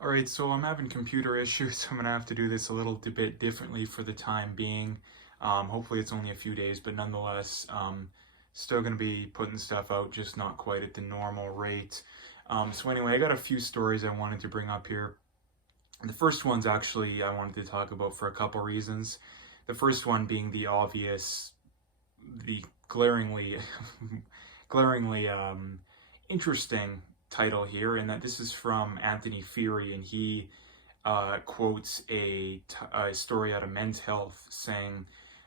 All right, so I'm having computer issues, so I'm gonna have to do this a little bit differently for the time being. Hopefully it's only a few days, but nonetheless, still gonna be putting stuff out, just not quite at the normal rate. So anyway, I got a few stories I wanted to bring up here. The first one's actually I wanted to talk about for a couple reasons. The first one being the obvious, the glaringly, glaringly interesting title here, and that this is from Anthony Furey, and he quotes a story out of Men's Health saying,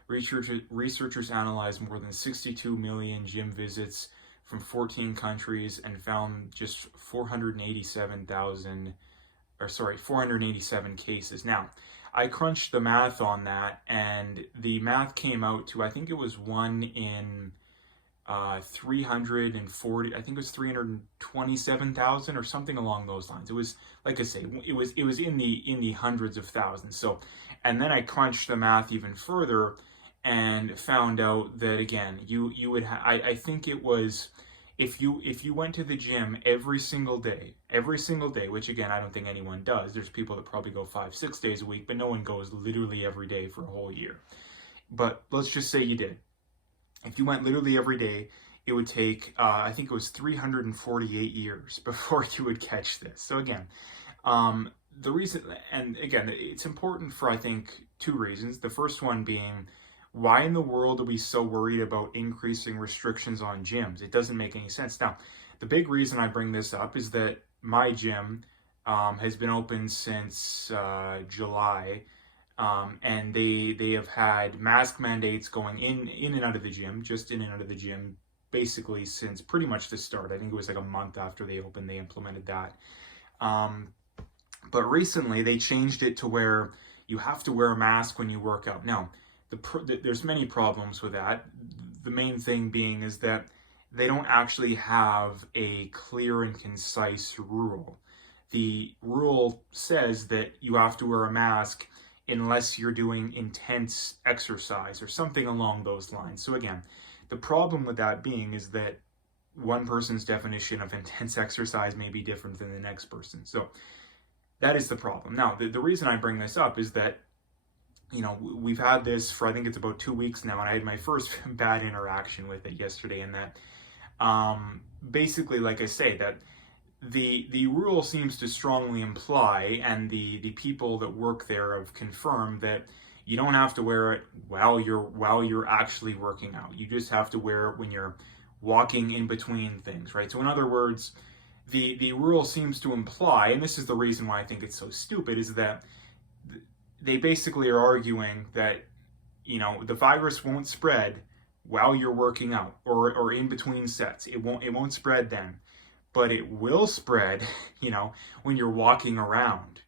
researchers analyzed more than 62 million gym visits from 14 countries and found just 487 cases. Now, I crunched the math on that, and the math came out to, I think it was one in 340, I think it was 327,000 or something along those lines. It was, like I say, it was in the hundreds of thousands. So, and then I crunched the math even further and found out that again, you would I think it was, if you went to the gym every single day, which again I don't think anyone does. There's people that probably go 5-6 days a week, but no one goes literally every day for a whole year. But let's just say you did. If you went literally every day, it would take, I think it was 348 years before you would catch this. So again, the reason, and again, it's important for, I think, two reasons. The first one being, why in the world are we so worried about increasing restrictions on gyms? It doesn't make any sense. Now, the big reason I bring this up is that my gym has been open since July. And they have had mask mandates going in and out of the gym, just in and out of the gym, basically since pretty much the start. I think it was like a month after they opened, they implemented that. But recently they changed it to where you have to wear a mask when you work out. Now, there's many problems with that. The main thing being is that they don't actually have a clear and concise rule. The rule says that you have to wear a mask unless you're doing intense exercise or something along those lines. So again, the problem with that being is that one person's definition of intense exercise may be different than the next person. So that is the problem. Now, the reason I bring this up is that, you know, we've had this for, I think it's about 2 weeks now, and I had my first bad interaction with it yesterday, and that basically, like I say, that the rule seems to strongly imply, and the people that work there have confirmed, that you don't have to wear it while you're actually working out. You just have to wear it when you're walking in between things, right? So in other words, the rule seems to imply, and this is the reason why I think it's so stupid, is that they basically are arguing that, you know, the virus won't spread while you're working out or in between sets. It won't spread then, but it will spread, you know, when you're walking around,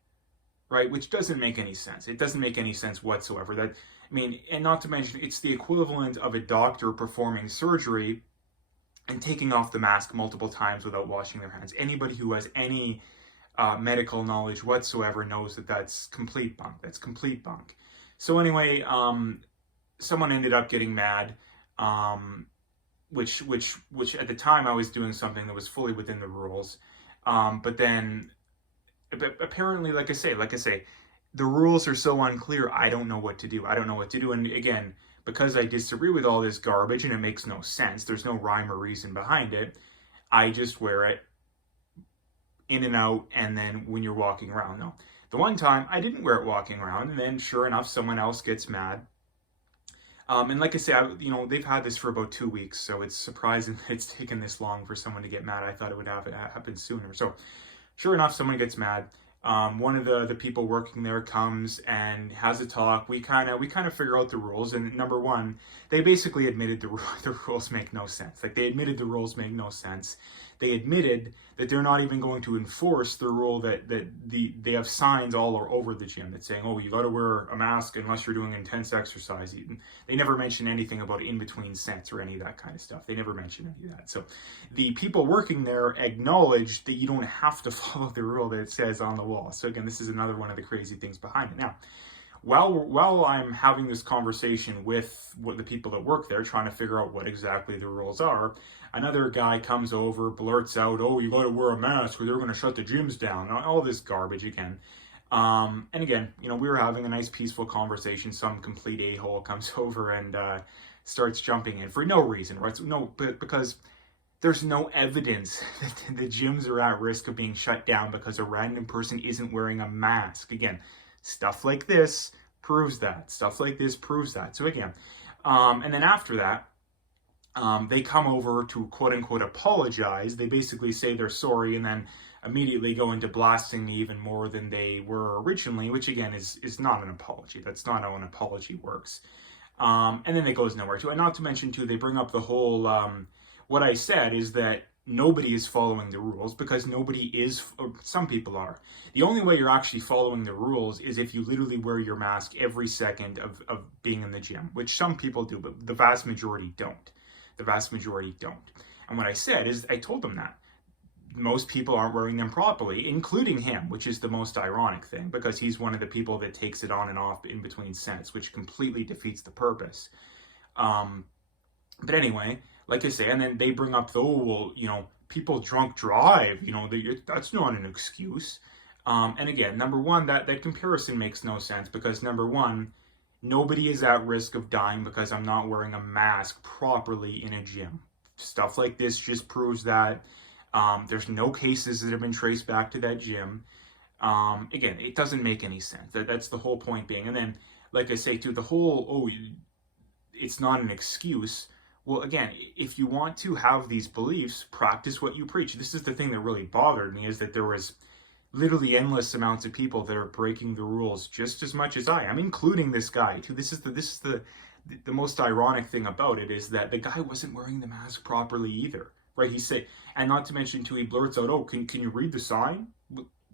right? Which doesn't make any sense. It doesn't make any sense whatsoever. That, I mean, and not to mention, it's the equivalent of a doctor performing surgery and taking off the mask multiple times without washing their hands. Anybody who has any medical knowledge whatsoever knows that that's complete bunk. That's complete bunk. So anyway, someone ended up getting mad, which at the time I was doing something that was fully within the rules. But then apparently, like I say, the rules are so unclear. I don't know what to do. And again, because I disagree with all this garbage and it makes no sense, there's no rhyme or reason behind it, I just wear it in and out, and then when you're walking around. No, the one time I didn't wear it walking around, and then sure enough, someone else gets mad. And like I say, you know, they've had this for about 2 weeks, so it's surprising that it's taken this long for someone to get mad. I thought it would happen sooner. So sure enough, someone gets mad. One of the people working there comes and has a talk. We kind of figure out the rules. And number one, they basically admitted the rules make no sense. Like, they admitted the rules make no sense. They admitted that they're not even going to enforce the rule that they have signs all over the gym that's saying, oh, you got to wear a mask unless you're doing intense exercise. They never mention anything about in between sets or any of that kind of stuff. They never mention any of that. So the people working there acknowledge that you don't have to follow the rule that it says on the wall. So again, this is another one of the crazy things behind it. Now, while I'm having this conversation with the people that work there, trying to figure out what exactly the rules are, another guy comes over, blurts out, "Oh, you got to wear a mask, or they're going to shut the gyms down." All this garbage again. And again, we were having a nice, peaceful conversation. Some complete a-hole comes over and starts jumping in for no reason, right? So, no, but because there's no evidence that the gyms are at risk of being shut down because a random person isn't wearing a mask. Again, stuff like this proves that. Stuff like this proves that. So again, and then after that, they come over to quote unquote apologize. They basically say they're sorry and then immediately go into blasting me even more than they were originally, which again is not an apology. That's not how an apology works. And then it goes nowhere too. And not to mention too, they bring up the whole, what I said is that nobody is following the rules because nobody is, or some people are. The only way you're actually following the rules is if you literally wear your mask every second of being in the gym, which some people do, but the vast majority don't. The vast majority don't. And what I said is, I told them that most people aren't wearing them properly, including him, which is the most ironic thing because he's one of the people that takes it on and off in between sets, which completely defeats the purpose. But anyway, like I say, and then they bring up people drunk drive, that's not an excuse. And again, number one, that comparison makes no sense because number one, nobody is at risk of dying because I'm not wearing a mask properly in a gym. Stuff like this just proves that. There's no cases that have been traced back to that gym. Again, it doesn't make any sense. That's the whole point being. And then, like I say, too, the whole, it's not an excuse. Well, again, if you want to have these beliefs, practice what you preach. This is the thing that really bothered me, is that there was literally endless amounts of people that are breaking the rules just as much as I am, including this guy too. This is the most ironic thing about it, is that the guy wasn't wearing the mask properly either, right? He said, and not to mention too, he blurts out, "Oh, can you read the sign?"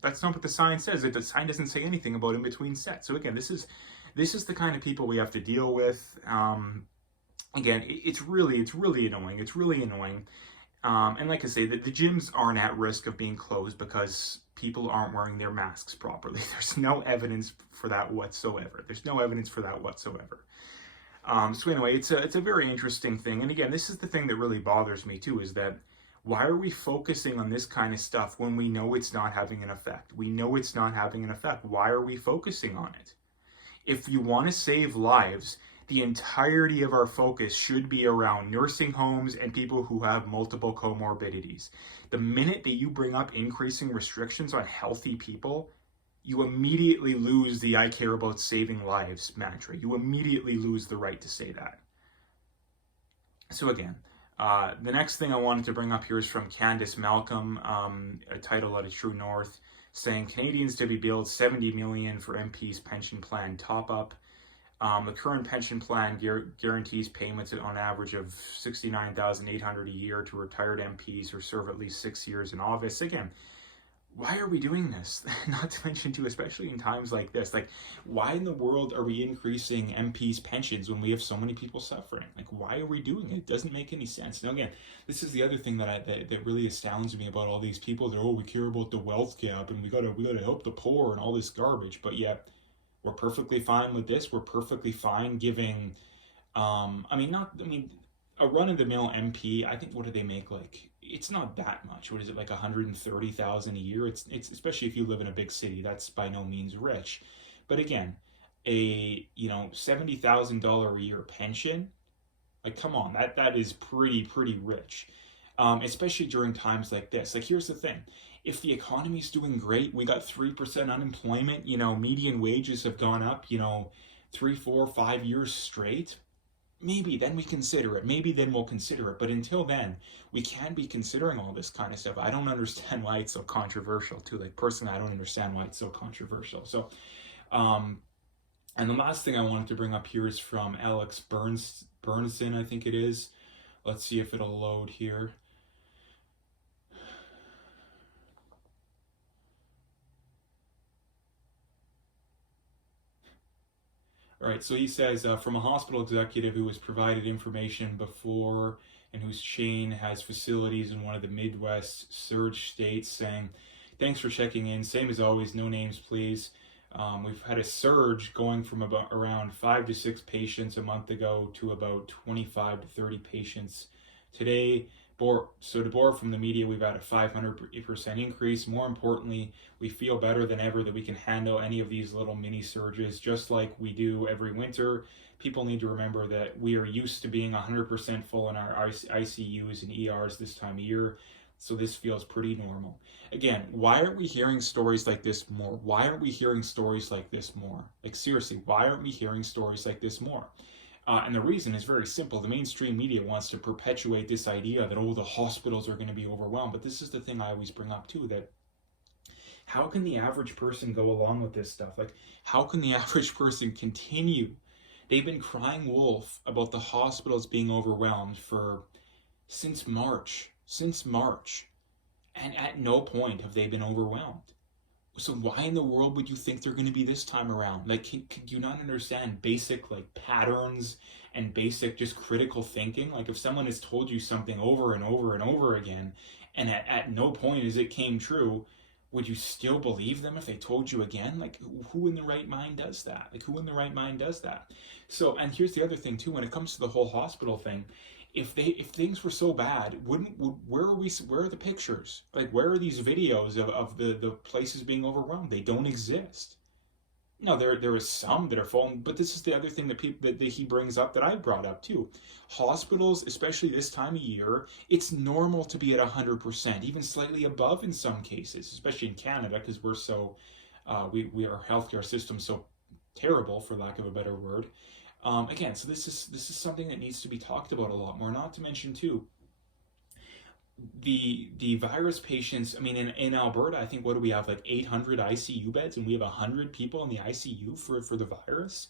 That's not what the sign says. The sign doesn't say anything about in between sets. So again, this is the kind of people we have to deal with. Again, it's really annoying. It's really annoying. And like I say, the gyms aren't at risk of being closed because people aren't wearing their masks properly. There's no evidence for that whatsoever. So anyway, it's a very interesting thing. And again, this is the thing that really bothers me too, is that why are we focusing on this kind of stuff when we know it's not having an effect? We know it's not having an effect. Why are we focusing on it? If you want to save lives, the entirety of our focus should be around nursing homes and people who have multiple comorbidities. The minute that you bring up increasing restrictions on healthy people, you immediately lose the "I care about saving lives" mantra. You immediately lose the right to say that. So again, the next thing I wanted to bring up here is from Candice Malcolm, a title out of True North, saying Canadians to be billed $70 million for MP's pension plan top-up. The current pension plan guarantees payments on average of $69,800 a year to retired MPs who serve at least 6 years in office. Again, why are we doing this? Not to mention too, especially in times like this, like, why in the world are we increasing MPs' pensions when we have so many people suffering? Like, why are we doing it? It doesn't make any sense. Now, again, this is the other thing that really astounds me about all these people. They're, we care about the wealth gap and we gotta help the poor and all this garbage, but yet we're perfectly fine with this. We're perfectly fine giving, a run-of-the-mill MP, I think, what do they make? Like, it's not that much. What is it, like $130,000 a year? It's especially if you live in a big city, that's by no means rich. But again, a $70,000 a year pension, like, come on, that is pretty rich. Especially during times like this. Like, here's the thing. If the economy's doing great, we got 3% unemployment, median wages have gone up, 3, 4, 5 years straight, maybe then we consider it. Maybe then we'll consider it. But until then, we can't be considering all this kind of stuff. I don't understand why it's so controversial too. Like, personally, I don't understand why it's so controversial. So, and the last thing I wanted to bring up here is from Alex Bernson, I think it is. Let's see if it'll load here. All right, so he says, from a hospital executive who was provided information before and whose chain has facilities in one of the Midwest surge states, saying, thanks for checking in. Same as always, no names, please. We've had a surge going from about around 5 to 6 patients a month ago to about 25 to 30 patients today. So to borrow from the media, we've had a 500% increase. More importantly, we feel better than ever that we can handle any of these little mini surges just like we do every winter. People need to remember that we are used to being 100% full in our ICUs and ERs this time of year. So this feels pretty normal. Again, why aren't we hearing stories like this more? Why aren't we hearing stories like this more? Like seriously, why aren't we hearing stories like this more? And the reason is very simple. The mainstream media wants to perpetuate this idea that, oh, the hospitals are going to be overwhelmed. But this is the thing I always bring up too, that how can the average person go along with this stuff? Like, how can the average person continue? They've been crying wolf about the hospitals being overwhelmed since March. And at no point have they been overwhelmed. So why in the world would you think they're going to be this time around? Like, can you not understand basic like patterns and basic just critical thinking? Like if someone has told you something over and over and over again, and at no point as it came true, would you still believe them if they told you again? Like who in the right mind does that? So, and here's the other thing too, when it comes to the whole hospital thing, if things were so bad, where are the pictures? Like where are these videos of the places being overwhelmed? They don't exist. No, there is some that are falling, but this is the other thing that he brings up that I brought up too. Hospitals, especially this time of year, it's normal to be at 100%, even slightly above in some cases, especially in Canada because we're so our healthcare system's so terrible, for lack of a better word. Again, so this is something that needs to be talked about a lot more. Not to mention too, the virus patients. I mean, in Alberta, I think what do we have, like 800 ICU beds, and we have 100 people in the ICU for the virus.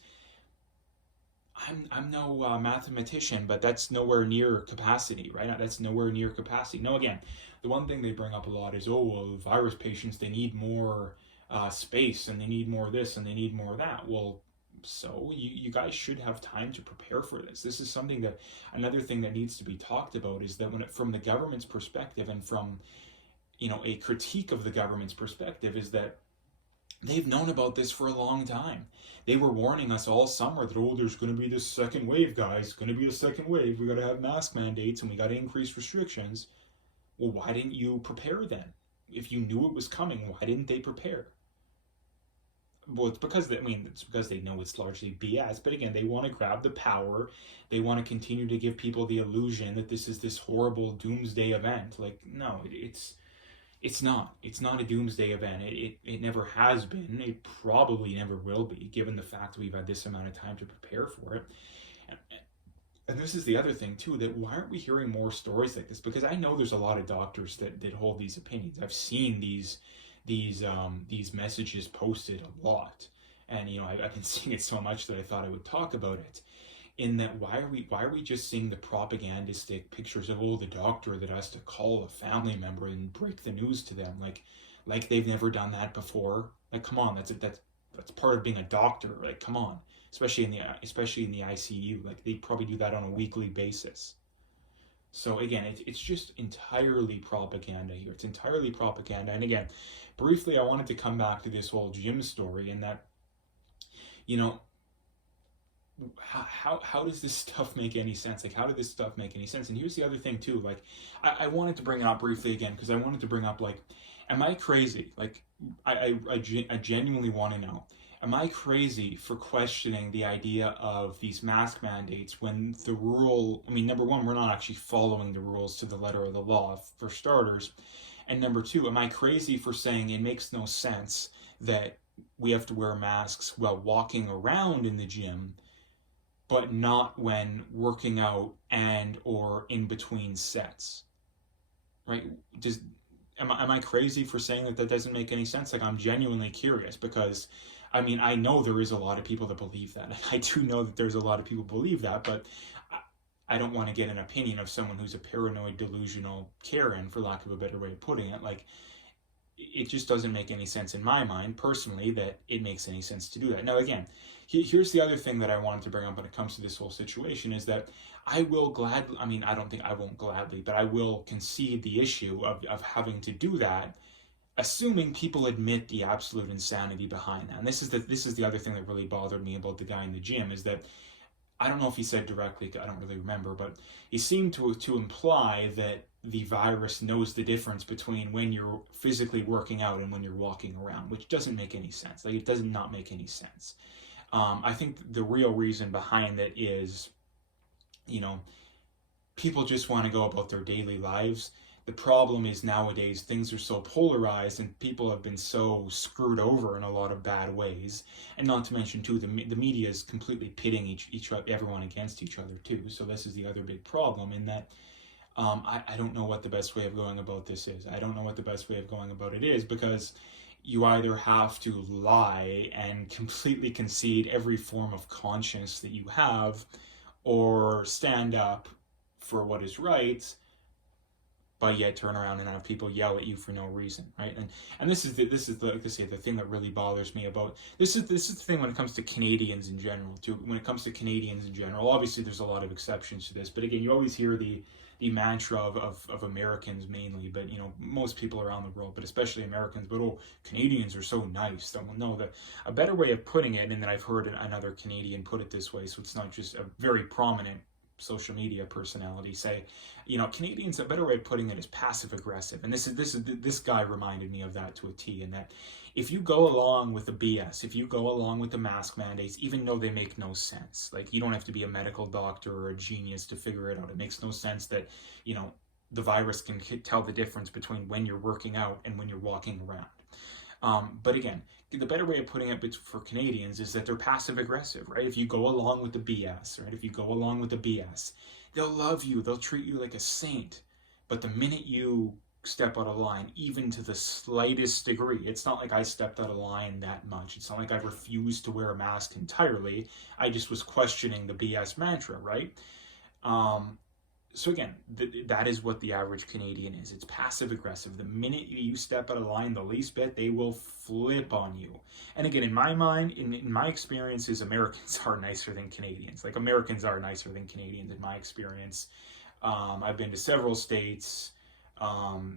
I'm no mathematician, but that's nowhere near capacity, right? That's nowhere near capacity. No, again, the one thing they bring up a lot is, oh, well, virus patients, they need more space, and they need more this, and they need more that. Well, so you guys should have time to prepare for this. This is something that, another thing that needs to be talked about is that from the government's perspective and from, a critique of the government's perspective is that they've known about this for a long time. They were warning us all summer that, oh, there's going to be this second wave, guys. It's going to be a second wave. We got to have mask mandates and we got to increase restrictions. Well, why didn't you prepare then? If you knew it was coming, why didn't they prepare? Well, it's because they know it's largely BS. But again, they want to grab the power. They want to continue to give people the illusion that this is this horrible doomsday event. Like, no, it's not. It's not a doomsday event. It never has been. It probably never will be, given the fact that we've had this amount of time to prepare for it. And this is the other thing too, that why aren't we hearing more stories like this? Because I know there's a lot of doctors that hold these opinions. I've seen these messages posted a lot, and I've been seeing it so much that I thought I would talk about it. In that, why are we just seeing the propagandistic pictures of, oh, the doctor that has to call a family member and break the news to them, like they've never done that before? Like, come on, that's part of being a doctor. Like, come on, especially in the ICU. Like, they probably do that on a weekly basis. So again, it's just entirely propaganda here. It's entirely propaganda. And again, briefly, I wanted to come back to this whole gym story, and that, how does this stuff make any sense? Like, how did this stuff make any sense? And here's the other thing too. Like, I wanted to bring it up briefly again because I wanted to bring up, like, am I crazy? Like, I genuinely want to know. Am I crazy for questioning the idea of these mask mandates when the rule, number one, we're not actually following the rules to the letter of the law, for starters. And number two, am I crazy for saying it makes no sense that we have to wear masks while walking around in the gym, but not when working out and or in between sets, right? Am I crazy for saying that doesn't make any sense? Like, I'm genuinely curious because, I know there is a lot of people that believe that. I do know that there's a lot of people who believe that, but I don't want to get an opinion of someone who's a paranoid, delusional Karen, for lack of a better way of putting it. Like, it just doesn't make any sense in my mind, personally, that it makes any sense to do that. Now, again, here's the other thing that I wanted to bring up when it comes to this whole situation is that I will gladly, I don't think I won't gladly, but I will concede the issue of having to do that assuming people admit the absolute insanity behind that. And this is the other thing that really bothered me about the guy in the gym, is that I don't know if he said directly, I don't really remember, but he seemed to imply that the virus knows the difference between when you're physically working out and when you're walking around, which doesn't make any sense. Like, it does not make any sense. I think the real reason behind it is, you know, people just want to go about their daily lives. The problem is nowadays things are so polarized and people have been so screwed over in a lot of bad ways. And not to mention too, the media is completely pitting everyone against each other too. So this is the other big problem, in that I don't know what the best way of going about this is. I don't know what the best way of going about it is, because you either have to lie and completely concede every form of conscience that you have, or stand up for what is right, but yet turn around and have people yell at you for no reason, right? And this is like I say, the thing that really bothers me about this is the thing when it comes to Canadians in general. Obviously there's a lot of exceptions to this, but again, you always hear the mantra of Americans mainly, but you know, most people around the world, but especially Americans, but oh, Canadians are so nice. No, a better way of putting it, and then I've heard another Canadian put it this way, so it's not just a very prominent social media personality say, you know, Canadians, a better way of putting it is passive aggressive. And this guy reminded me of that to a T, in that if you go along with the BS, if you go along with the mask mandates, even though they make no sense, like, you don't have to be a medical doctor or a genius to figure it out. It makes no sense that, you know, the virus can tell the difference between when you're working out and when you're walking around. But again, the better way of putting it for Canadians is that they're passive aggressive, right? If you go along with the BS, right? If you go along with the BS, they'll love you. They'll treat you like a saint. But the minute you step out of line, even to the slightest degree, it's not like I stepped out of line that much. It's not like I refused to wear a mask entirely. I just was questioning the BS mantra, right? So again, that is what the average Canadian is. It's passive aggressive. The minute you step out of line the least bit, they will flip on you. And again, in my mind, in my experiences, Americans are nicer than Canadians. Like, Americans are nicer than Canadians in my experience. I've been to several states,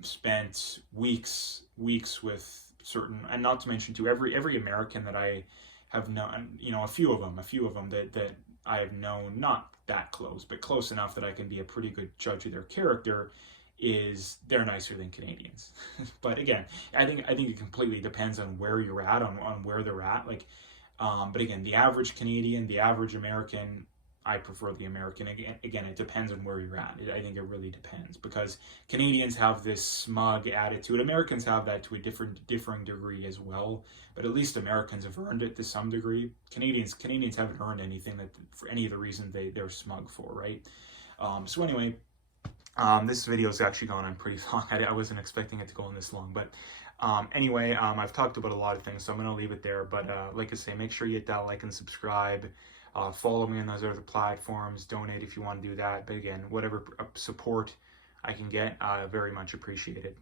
spent weeks with certain, and not to mention to every American that I have known, you know, a few of them that I have known, not that close, but close enough that I can be a pretty good judge of their character, is they're nicer than Canadians. But again, I think it completely depends on where you're at, on where they're at. Like, but again, the average Canadian, the average American, I prefer the American. Again, it depends on where you're at. I think it really depends, because Canadians have this smug attitude. Americans have that to a differing degree as well, but at least Americans have earned it to some degree. Canadians haven't earned anything that, for any of the reasons they're smug for, right? So anyway, this video has actually gone on pretty long. I wasn't expecting it to go on this long, but anyway, I've talked about a lot of things, so I'm going to leave it there. But like I say, make sure you hit that like and subscribe. Follow me on those other platforms. Donate if you want to do that. But again, whatever support I can get, very much appreciated.